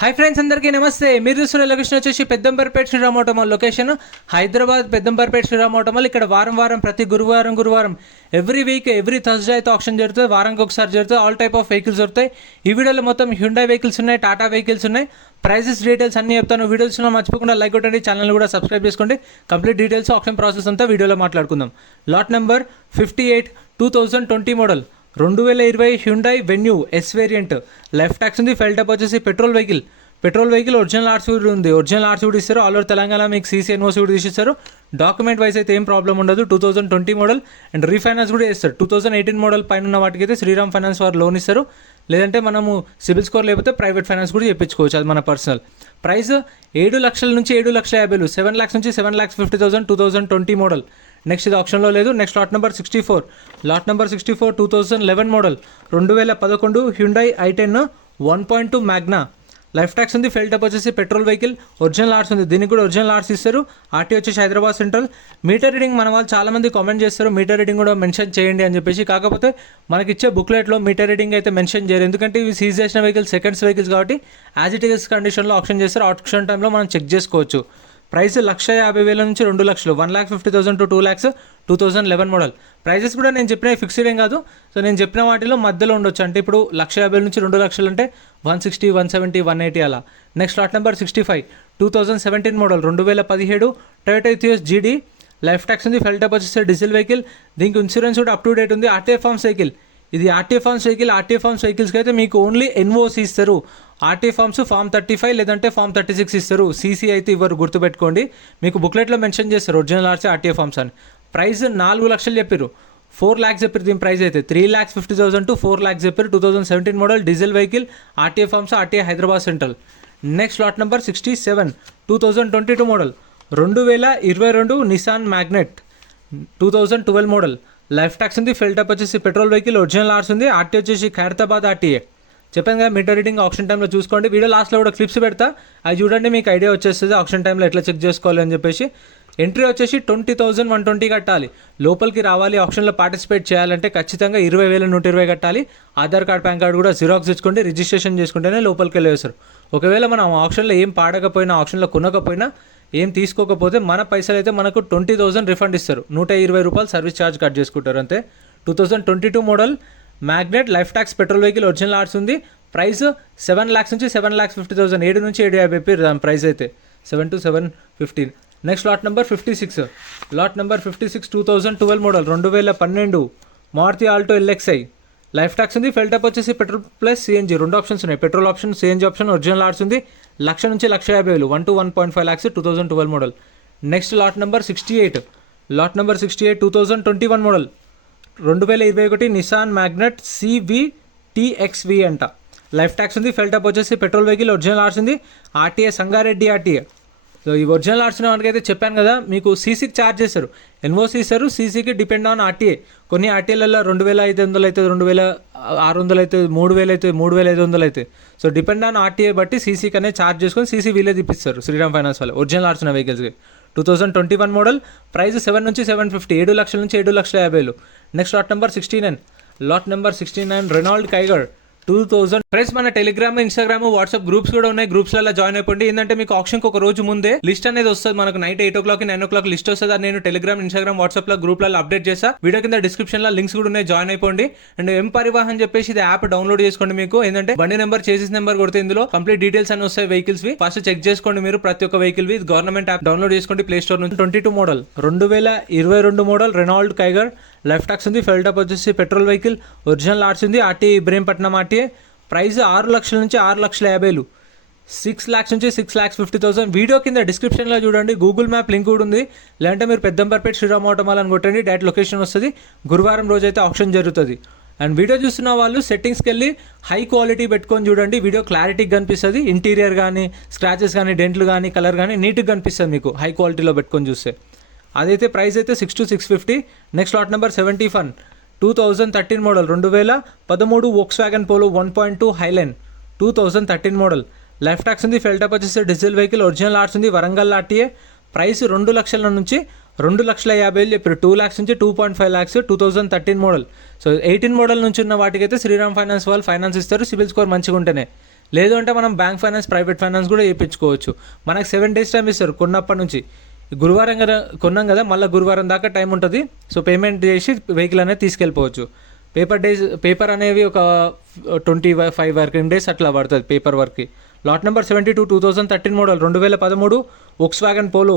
Hi friends, అందరికీ నమస్తే. మీరు చూస్తున్న లొకేషన్ వచ్చేసి Peddamberpet Sriram auto mall location Hyderabad Peddamberpet Sriram auto mall. ఇక్కడ వారం ప్రతి గురువారం ఎవ్రీ వీక్ ఎవ్రీ థర్స్డే అయితే ఆప్షన్ జరుగుతుంది. వారానికి ఒకసారి జరుగుతుంది. ఆల్ టైప్ ఆఫ్ వెహికల్స్ దొరుకుతాయి. ఈ వీడియోలో మొత్తం హ్యుండై వెహికల్స్ ఉన్నాయి, టాటా వెహికల్స్ ఉన్నాయి. ప్రైజెస్ డీటెయిల్స్ అన్ని చెప్తాను. వీడియోస్ మర్చిపోకుండా లైక్ కొట్టండి, ఛానల్ కూడా సబ్స్క్రైబ్ చేసుకోండి. కంప్లీట్ డీటెయిల్స్ ఆప్షన్ ప్రాసెస్ అంతా వీడియోలో మాట్లాడుకుందాం. Lot number 58 2020 model 2020 Hyundai venue yes variant. Life tax ఉంది. ఫెల్ టైప్ వచ్చేసి పెట్రోల్ వెహికల్ ఒరిజినల్ ఆర్సీ కూడా ఉంది. ఒరిజినల్ ఆర్సీ కూడా ఇస్తారు. ఆల్ ఓవర్ తెలంగాణ మీకు సీసీ ఎన్ఓసీ కూడా తీసిస్తారు. డాక్యుమెంట్ వైజ్ అయితే ఏం ప్రాబ్లం ఉండదు. 2020 మోడల్ అండ్ రీఫైనాన్స్ కూడా చేస్తారు. 2018 మోడల్ పైన ఉన్న వాటికి అయితే శ్రీరామ్ ఫైనాన్స్ వారు లోన్ ఇస్తారు. లేదంటే మనము సిబిల్ స్కోర్ లేకపోతే ప్రైవేట్ ఫైనాన్స్ కూడా చెప్పించుకోవచ్చు. అది మన పర్సనల్. ప్రైస్ 7 లక్షల నుంచి 7,50,000, 7 lakhs నుంచి 7,50,000 2020 మోడల్. నెక్స్ట్ ఇది ఆప్షన్లో లేదు. Next lot number 64 2011 model 2011 Hyundai i10 1.2 Magna. Life tax ఉంది. ఫెల్ టైప్ వచ్చేసి పెట్రోల్ వెహికల్. ఒరిజినల్ ఆర్ట్స్ ఉంది. దీనికి కూడా ఒరిజినల్ ఆర్ట్స్ ఇస్తారు. ఆర్టీ వచ్చేసి హైదరాబాద్ సెంట్రల్. మీటర్ రీడింగ్ మన వాళ్ళు చాలామంది కామెంట్ చేస్తారు, మీటర్ రీడింగ్ కూడా మెన్షన్ చేయండి అని చెప్పేసి. కాకపోతే మనకి ఇచ్చే బుక్లెట్లో మీటర్ రీడింగ్ అయితే మెన్షన్ చేయరు. ఎందుకంటే ఇవి సీజ్ చేసిన వెహికల్స్, సెకండ్స్ వెహికల్స్ కాబట్టి యాజ్ ఇట్ ఈస్ కండిషన్లో ఆప్షన్ చేస్తారు. ఆప్షన్ టైంలో మనం చెక్ చేసుకోవచ్చు. ప్రైస్ 1,50,000 నుంచి 2 లక్షలు, 1,50,000 to 2 lakhs 2011 మోడల్. ప్రైజెస్ కూడా నేను చెప్పిన ఫిక్స్డ్ ఏం కాదు. సో నేను చెప్పిన వాటిలో మధ్యలో ఉండొచ్చు. అంటే ఇప్పుడు 1,50,000 నుంచి 2 లక్షలు అంటే 160, 170, 180 అలా. Next lot number 65 2017 model 2017 Toyota Etios GD. Life tax ఉంది. ఫెల్ టైప్ వచ్చేసి డీజిల్ వెహికల్. దీనికి ఇన్సూరెన్స్ కూడా అప్ టు డేట్ ఉంది. RTA forms vehicle. ఇది RTA forms vehicle. RTA forms వెహికల్స్కి అయితే మీకు ఓన్లీ ఎన్ఓసి ఇస్తారు. ఆర్టీఏ ఫార్మ్స్ ఫామ్ 35 లేదంటే ఫామ్ 36 ఇస్తారు. సీసీ అయితే ఇవ్వరు, గుర్తుపెట్టుకోండి. మీకు బుక్లెట్లో మెన్షన్ చేస్తారు ఒరిజినల్ ఆర్సీ ఆర్టీఏ ఫార్మ్స్ అని. ప్రైస్ 4 లక్షలు చెప్పారు, 4 lakhs చెప్పారు. దీని ప్రైస్ అయితే 3,50,000 to 4 lakhs చెప్పారు. 2017 మోడల్ డీజిల్ వెహికల్. ఆర్టీఏ ఫార్మ్స్, RTA Hyderabad central. Next lot number 67 2022 model 2022 Nissan Magnite 2012 model. Life tax ఉంది. ఫెల్ టైప్ వచ్చేసి పెట్రోల్ వెహికల్. ఒరిజినల్ ఆర్స్ ఉంది. ఆర్టీ వచ్చేసి ఖైరతాబాద్ ఆర్టీఏ. చెప్పాను కదా, మీటర్ రీడింగ్ ఆప్షన్ టైంలో చూసుకోండి. వీడియో లాస్ట్లో కూడా క్లిప్స్ పెడతా, అవి చూడండి, మీకు ఐడియా వచ్చేస్తుంది ఆప్షన్ టైంలో ఎట్లా చెక్ చేసుకోవాలి అని చెప్పేసి. ఎంట్రీ వచ్చేసి 20,120 కట్టాలి. లోపలికి రావాలి, ఆప్షన్లో పార్టిసిపేట్ చేయాలంటే ఖచ్చితంగా 20,120 కట్టాలి. ఆధార్ కార్డ్, పాన్ కార్డ్ కూడా జిరాక్స్ ఇచ్చుకోండి. రిజిస్ట్రేషన్ చేసుకుంటేనే లోపలికి వెళ్ళేస్తారు. ఒకవేళ మనం ఆప్షన్లో ఏం పాడకపోయినా, ఆప్షన్లో కొనకపోయినా, ఏం తీసుకోకపోతే మన పైసలు అయితే మనకు 20,000 రిఫండ్ ఇస్తారు. 120 రూపాయలు సర్వీస్ ఛార్జ్ కట్ చేసుకుంటారు అంతే. 2022 model Magnite. Life tax petrol vehicle. Original arts ఉంది. ప్రైస్ 7 lakhs నుంచి 7,50,000, 7 నుంచి 7,50 దాని ప్రైస్ అయితే 7 to 715. Next lot number 56 2012 model 2012 Maruti Alto LXI. Life tax ఉంది. ఫెల్ టైప్ వచ్చేసి పెట్రోల్ ప్లస్ సిఎన్జీ, 2 ఆప్షన్స్ ఉన్నాయి. Petrol option, CNG option. Original arts ఉంది. 1,00,000 నుంచి 1,50,000, 1 to 1.5 lakhs 2012 model. Next lot number 68 2021 model 2021 Nissan Magnite CVTXV అంట. Life tax ఉంది. Fuel type వచ్చేసి petrol vehicle. Original arts ఉంది. RTA Sangareddy RTA. So ఈ original arts మనకైతే చెప్పాను కదా, మీకు సీసీకి ఛార్జ్ చేస్తారు, ఎన్ఓసి ఇస్తారు. సీసీకి డిపెండ్ ఆన్ ఆర్టీఏ. కొన్ని ఆర్టీఏలలో 2,500 అవుతుంది, 2,600 అవుతుంది, 3,000 అవుతుంది, 3,500 అవుతుంది. సో డిపెండ్ ఆన్ ఆర్టీఏ బట్టి సీసీకి అనేది ఛార్జ్ చేసుకొని సీసీ వీలే తిప్పిస్తారు శ్రీరామ్ ఫైనాన్స్ వాళ్ళు ఒరిజినల్ ఆర్ట్స్ ఉన్న వెహికల్స్కి. 2021 మోడల్. ప్రైస్ 7 నుంచి 750, 7 లక్షల నుంచి 7,50,000. Next lot number 69 Renault Kiger 2000. Friends, మన టెలిగ్రామ్, ఇన్స్టాగ్రామ్, వాట్సాప్ గ్రూప్స్ కూడా ఉన్నాయి. గ్రూప్స్లలో జాయిన్ అయిపోండి. ఏంటంటే మీకు ఆప్షన్కి ఒక రోజు ముందే లిస్ట్ అనేది వస్తుంది. మనకు నైట్ 8 o'clock 9 o'clock లిస్ట్ వస్తుంది. అది నేను టెలిగ్రామ్, ఇన్స్టాగ్రామ్, వాట్సాప్లో గ్రూప్లలో అప్డేట్ చేస్తా. వీడియో కింద డిస్క్రిప్షన్లో లింక్స్ కూడా ఉన్నాయి, జాయిన్ అయిపోండి. అండ్ ఎం పరివాహన్ చెప్పేసి ఇది యాప్ డౌన్లోడ్ చేసుకోండి. మీకు ఏంటంటే బండి నెంబర్, చేసిస్ నెంబర్ కొడితే ఇందులో కంప్లీట్ డీటెయిల్స్ అన్ని వస్తాయి వెహికల్స్ వి. ఫస్ట్ చెక్ చేసుకోండి మీరు ప్రతి ఒక్క వెహికల్ వి. గవర్నమెంట్ యాప్ డౌన్లోడ్ చేసుకోండి ప్లే స్టోర్ నుంచి. 22 model 2022 model Renault Kiger. Life tax ఉంది. ఫెల్ టైప్ వచ్చేసి పెట్రోల్ వెహికల్. ఒరిజినల్ ఆర్ట్స్ ఉంది. RTA Ibrahimpatnam RTA. ప్రైస్ 6 లక్షల నుంచి 6,50,000, 6 lakhs నుంచి 6,50,000. వీడియో కింద డిస్క్రిప్షన్లో చూడండి, గూగుల్ మ్యాప్ లింక్ కూడా ఉంది. లేదంటే మీరు పెద్దంబర్పేట శ్రీరామ్ ఆటోమాల్ అని కొట్టండి, డైరెక్ట్ లొకేషన్ వస్తుంది. గురువారం రోజు అయితే ఆప్షన్ జరుగుతుంది. అండ్ వీడియో చూస్తున్న వాళ్ళు సెట్టింగ్స్కి వెళ్ళి హై క్వాలిటీ పెట్టుకొని చూడండి. వీడియో క్లారిటీగా కనిపిస్తుంది. ఇంటీరియర్ కానీ, స్క్రాచెస్ కానీ, డెంట్లు కానీ, కలర్ కానీ నీట్గా కనిపిస్తుంది మీకు హై క్వాలిటీలో పెట్టుకొని చూస్తే. అదైతే ప్రైస్ అయితే 6 to 650. Next lot number 71 2013 model 2013 Volkswagen Polo 1.2 highline 2013 model. Life tax ఉంది. ఫెల్ టైప్ వచ్చేసి డీజిల్ వెహికల్. ఒరిజినల్ ఆర్ట్స్ ఉంది. వరంగల్ ఆర్టీఏ. ప్రైస్ 2 లక్షల నుంచి 2,50,000 చెప్పారు. 2 lakhs నుంచి 2.5 lakhs 2013 మోడల్. సో 18 మోడల్ నుంచి ఉన్న వాటికైతే శ్రీరామ్ ఫైనాన్స్ వాళ్ళు ఫైనాన్స్ ఇస్తారు, సిబిల్ స్కోర్ మంచిగా ఉంటేనే. లేదు అంటే మనం బ్యాంక్ ఫైనాన్స్, ప్రైవేట్ ఫైనాన్స్ కూడా చేయించుకోవచ్చు. మనకు 7 days టైం ఇస్తారు కొన్నప్పటి నుంచి. గురువారం కదా కొన్నాం కదా, మళ్ళీ గురువారం దాకా టైం ఉంటుంది. సో పేమెంట్ చేసి వెహికల్ అనేది తీసుకెళ్ళిపోవచ్చు. పేపర్ అనేవి ఒక 25 వర్కింగ్ డేస్ అట్లా పడుతుంది పేపర్ వర్క్కి. Lot number 72 2013 model 2013 Volkswagen polo.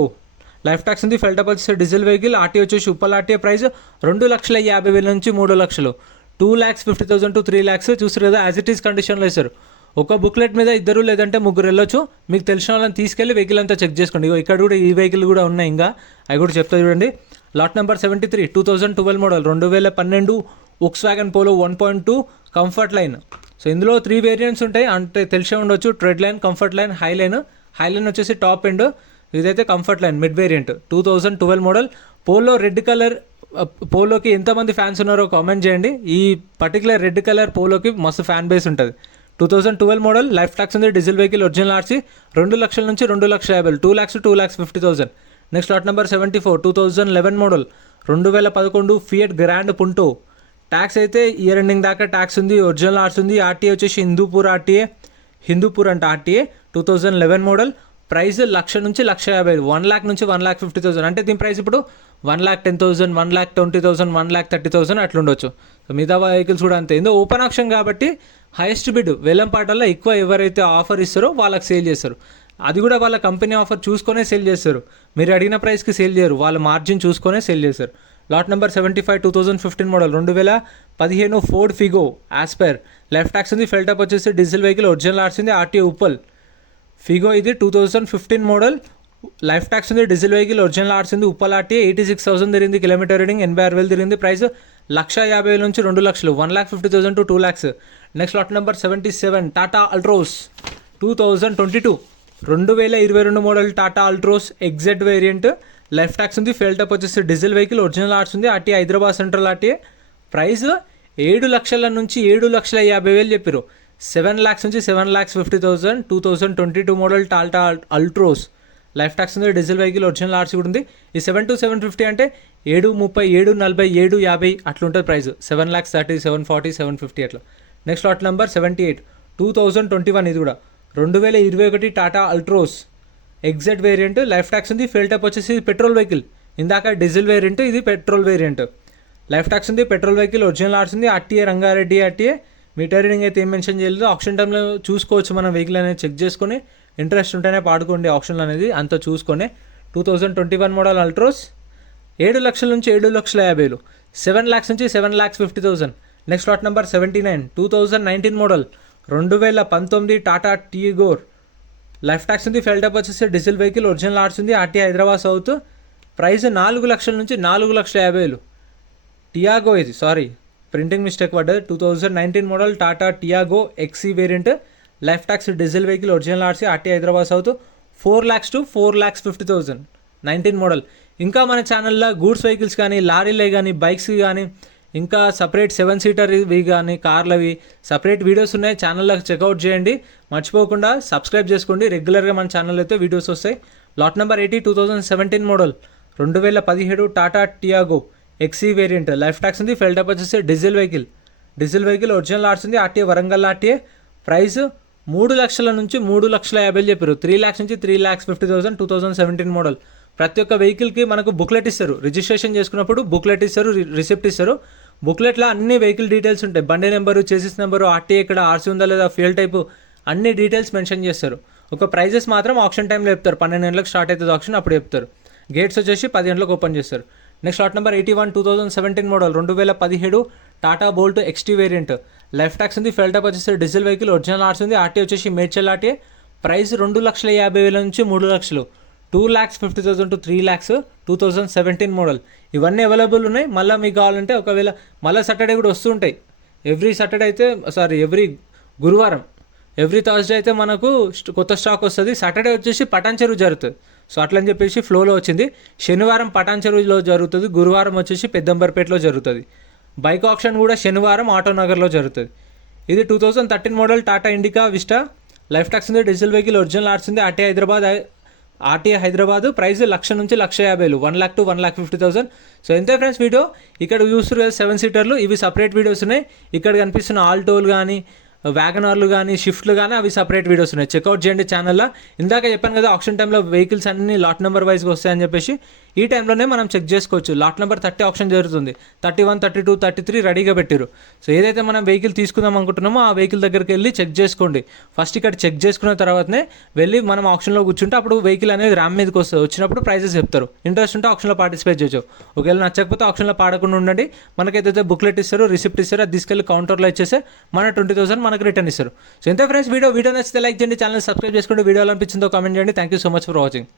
Life tax ఉంది, ఫెల్టప్ వచ్చేసి డీజిల్ వెహికల్. ఆర్టీ వచ్చేసి ఉప్పల్ ఆర్టీఏ ప్రైస్ 2,50,000 నుంచి 3 లక్షలు, 2,50,000 to 3 lakhs. చూస్తారు కదా, యాజ్ ఇట్ ఈస్ కండిషన్లో ఇస్తారు. ఒక బుక్లెట్ మీద 2 లేదంటే 3 వెళ్ళొచ్చు. మీకు తెలిసిన వాళ్ళని తీసుకెళ్ళి వెహికల్ అంతా చెక్ చేసుకోండి. ఇక్కడ కూడా ఈ వెహికల్ కూడా ఉన్నాయి, ఇంకా అవి కూడా చెప్తా చూడండి. Lot number 73 2012 model 2012 Volkswagen Polo 1.2 comfort line. So ఇందులో 3 వేరియంట్స్ ఉంటాయి, అంటే తెలిసే ఉండొచ్చు. Trend line, comfort line, high line. High line వచ్చేసి టాప్ ఎండ్, ఇదైతే comfort line mid variant. 2012 model Polo. Red colour పోలోకి ఎంతమంది ఫ్యాన్స్ ఉన్నారో కామెంట్ చేయండి. ఈ పర్టికులర్ రెడ్ కలర్ పోలోకి మస్తు ఫ్యాన్ బేస్ ఉంటుంది. 2012 మోడల్. లైఫ్ ట్యాక్స్ ఉంది, డీజిల్ వెహికల్, ఒరిజినల్ ఆర్సీ. 2 లక్షల నుంచి 2,50,000, 2 lakhs to 2,50,000. Next lot number 74 2011 model 2011 fiat grand పుంటో. Tax అయితే ఇయర్ ఎండింగ్ దాకా ట్యాక్స్ ఉంది, ఒరిజినల్ ఆర్సీ ఉంది. ఆర్టీఏ వచ్చేసి హిందూపూర్ ఆర్టీఏ, హిందూపూర్ అంటే ఆర్టీఏ. 2011 మోడల్. ప్రైస్ 1,00,000 నుంచి 1,50,000, 1 lakh నుంచి 1,50,000. అంటే దీని ప్రైస్ ఇప్పుడు 1,10,000, 1,20,000, 1,30,000 అట్లుండొచ్చు. సో మిగతా వెహికల్స్ కూడా అంతే. ఇందులో ఓపెన్ ఆప్షన్ కాబట్టి హైయెస్ట్ బిడ్ వేలంపాటల్లో ఎక్కువ ఎవరైతే ఆఫర్ ఇస్తారో వాళ్ళకి సేల్ చేస్తారు. అది కూడా వాళ్ళ కంపెనీ ఆఫర్ చూసుకొనే సేల్ చేస్తారు. మీరు అడిగిన ప్రైస్కి సేల్ చేయరు, వాళ్ళ మార్జిన్ చూసుకొనే సేల్ చేస్తారు. Lot number 75 2015 model 2015 Ford Figo aspire. Life tax ఉంది, ఫెల్టప్ వచ్చేసి డీజిల్ వెహికల్, ఒరిజినల్ ఆర్సీ ఉంది. ఆర్టీఏ ఉప్పల్. ఫిగో ఇది 2015 మోడల్. లైఫ్ ట్యాక్స్ ఉంది, డీజిల్ వెహికల్, ఒరిజినల్ ఆర్సీ ఉంది. ఉప్పల్ ఆర్టీఏ 86,000 తిరిగింది, కిలోమీటర్ రీడింగ్ 86,000 తిరిగింది. ప్రైస్ 1,50,000 నుంచి 2 లక్షలు, 1,50,000 to 2 lakhs. Next lot number 77 Tata Altroz 2022 2022 model Tata Altroz exert variant. Life tax ఉంది, ఫెల్టప్ వచ్చేసి డీజిల్ వెహికల్, ఒరిజినల్ ఆర్ట్స్ ఉంది. RTA Hyderabad central RTA. Price 7 లక్షల నుంచి 7,50,000 చెప్పారు. 7 lakhs నుంచి 7,50,000. 2022 model Tata Altroz. Life tax ఉంది, డీజిల్ వెహికల్, ఒరిజినల్ ఆర్సీ కూడా ఉంది. ఈ 7,750 అంటే 7,30, 7,40, 7,50 అట్లా ఉంటుంది ప్రైస్. 7,30,000, 7,40, 7,50 అట్లా. నెక్స్ట్ లాట్ నెంబర్ 78 2021 ఇది కూడా 2021 Tata Altroz exert variant. Life tax ఉంది, ఫెల్టప్ వచ్చేసి పెట్రోల్ వెహికల్. ఇందాక డీజిల్ వేరియంట్, ఇది పెట్రోల్ వేరియంట్. లైఫ్ ట్యాక్స్ ఉంది, పెట్రోల్ వెహికల్, ఒరిజినల్ ఆర్ట్స్ ఉంది. RTA Rangareddy RTA. Meter reading అయితే ఏం మెన్షన్ చేయలేదు. ఆప్షన్ టైంలో చూసుకోవచ్చు, మన వెహికల్ అనేది చెక్ చేసుకొని ఇంట్రెస్ట్ ఉంటేనే పాడుకోండి ఆప్షన్లు అనేది అంతా చూసుకొని. 2021 మోడల్ అల్ట్రోస్ 7 లక్షల నుంచి 7,50,000, 7 lakhs నుంచి 7,50,000. Next lot number 79 2019 model 2019 Tata Tigor. Life tax ఉంది, ఫెల్టప్ వచ్చేసి డీజిల్ వెహికల్, ఒరిజినల్ ఆర్ట్స్ ఉంది. RTI Hyderabad south. ప్రైస్ 4 లక్షల నుంచి 4,50,000. టియాగో ఇది, సారీ ప్రింటింగ్ మిస్టేక్ పడ్డది. 2019 model Tata Tiago XE variant. Life tax diesel vehicle, original RC. RTI Hyderabad south. 4 lakhs to 4,50,000. 19 model. ఇంకా మన ఛానల్లో గూడ్స్ వెహికల్స్ కానీ, లారీలే కానీ, బైక్స్ కానీ, ఇంకా సపరేట్ 7-seater ఇవి కానీ, కార్లవి సపరేట్ వీడియోస్ ఉన్నాయి. ఛానల్లో చెక్అవుట్ చేయండి, మర్చిపోకుండా సబ్స్క్రైబ్ చేసుకోండి. రెగ్యులర్గా మన ఛానల్ అయితే వీడియోస్ వస్తాయి. Lot number 80 2017 model 2017 Tata Tiago XE variant. Life tax ఉంది, ఫెల్టప్ వచ్చేసి diesel vehicle, diesel vehicle, original arts ఉంది. RTA Warangal RTA. ప్రైస్ 3 లక్షల నుంచి 3,50,000 చెప్పారు. 3 lakhs నుంచి 3,50,000. 2017 మోడల్. ప్రతి ఒక్క వెహికల్కి మనకు బుక్లెట్ ఇస్తారు, రిజిస్ట్రేషన్ చేసుకున్నప్పుడు బుక్లెట్ ఇస్తారు, రిసిప్ట్ ఇస్తారు. బుక్లెట్లో అన్ని వెహికల్ డీటెయిల్స్ ఉంటాయి. బండి నెంబరు, చేసిస్ నెంబరు, ఆర్టీఏ ఇక్కడ ఆర్సీ ఉందా లేదా, ఫ్యూయల్ టైపు, అన్ని డీటెయిల్స్ మెన్షన్ చేస్తారు. ఒక ప్రైజెస్ మాత్రం ఆప్షన్ టైంలో చెప్తారు. 12 గంటలకు స్టార్ట్ అవుతుంది ఆప్షన్, అప్పుడు చెప్తారు. గేట్స్ వచ్చేసి 10 గంటలకు ఓపెన్ చేస్తారు. Next lot number 81 2017 model 2017 Tata Bolt XT variant. Life tax ఉంది, ఫెల్టప్ వచ్చేసి డీజిల్ వెహికల్, ఒరిజినల్ ఆర్ట్స్ ఉంది. ఆర్టీ వచ్చేసి మేడ్చల్ ఆర్టీఏ. ప్రైస్ 2,50,000 నుంచి 3 లక్షలు, 2,50,000 to 3 lakhs. 2017 మోడల్. ఇవన్నీ అవైలబుల్ ఉన్నాయి. మళ్ళీ మీకు కావాలంటే ఒకవేళ మళ్ళీ సాటర్డే కూడా వస్తుంటాయి. ఎవ్రీ సాటర్డే అయితే ఎవ్రీ గురువారం, ఎవ్రీ థర్స్డే అయితే మనకు కొత్త స్టాక్ వస్తుంది. సాటర్డే వచ్చేసి పటాన్ చెరువు జరుగుతుంది. సో అట్లని చెప్పేసి ఫ్లోలో వచ్చింది. శనివారం పటాన్ చెరువులో జరుగుతుంది, గురువారం వచ్చేసి పెద్దంబర్పేటలో జరుగుతుంది. బైక్ ఆప్షన్ కూడా శనివారం ఆటోనగర్లో జరుగుతుంది. ఇది 2013 model Tata Indica Vista. Life tax ఉంది, డీజిల్ వెహికల్, ఒరిజినల్ ఆర్ట్స్ ఉంది. ఆర్టీఐ హైదరాబాద్. ప్రైస్ 1,00,000 నుంచి 1,50,000, 1 lakh to 1,50,000. సో ఎంతే ఫ్రెండ్స్ వీడియో. ఇక్కడ చూస్తారు కదా 7 seaterలు, ఇవి సపరేట్ వీడియోస్ ఉన్నాయి. ఇక్కడ కనిపిస్తున్న ఆల్టోలు కానీ, వ్యాగనార్లు కానీ షిఫ్ట్లు కానీ అవి సపరేట్ వీడియోస్ ఉన్నాయి, చెక్అవుట్ చేయండి ఛానల్లో. ఇందాక చెప్పాను కదా ఆప్షన్ టైంలో వెహికల్స్ అన్ని లాట్ నెంబర్ వైజ్గా వస్తాయని చెప్పేసి, ఈ టైంలోనే మనం చెక్ చేసుకోవచ్చు. లాట్ నెంబర్ 30 ఆప్షన్ జరుగుతుంది, 31, 32, 33 రెడీగా పెట్టారు. సో ఏదైతే మనం వెహికల్ తీసుకుందాం అనుకుంటున్నామో ఆ వెహికల్ దగ్గరికి వెళ్ళి చెక్ చేసుకోండి. ఫస్ట్ ఇక్కడ చెక్ చేసుకున్న తర్వాతనే వెళ్ళి మనం ఆప్షన్లో కూర్చుంటే అప్పుడు వెహికల్ అనేది ర్యామ్ మీదకి వస్తుంది. వచ్చినప్పుడు ప్రైజెస్ చెప్తారు. ఇంట్రెస్ట్ ఉంటే ఆప్షన్లో పార్టిసిపేట్ చేయొచ్చు. ఒకవేళ నచ్చకపోతే ఆప్షన్లో పాడకుండా ఉండండి. మనకైతే బుక్లెట్ ఇస్తారు, రిసిప్ట్ ఇస్తారు, అది తీసుకెళ్ళి కౌంటర్లో ఇచ్చేస్తే మన 20,000 మనకు రిటర్న్ ఇస్తారు. సో ఎంత ఫ్రెండ్స్, వీడియో నచ్చితే లైక్ చేయండి, ఛానల్ సబ్స్క్రైబ్ చేసుకోండి. వీడియో అనిపించిందో కామెంట్ చేయండి. Thank you so much for watching.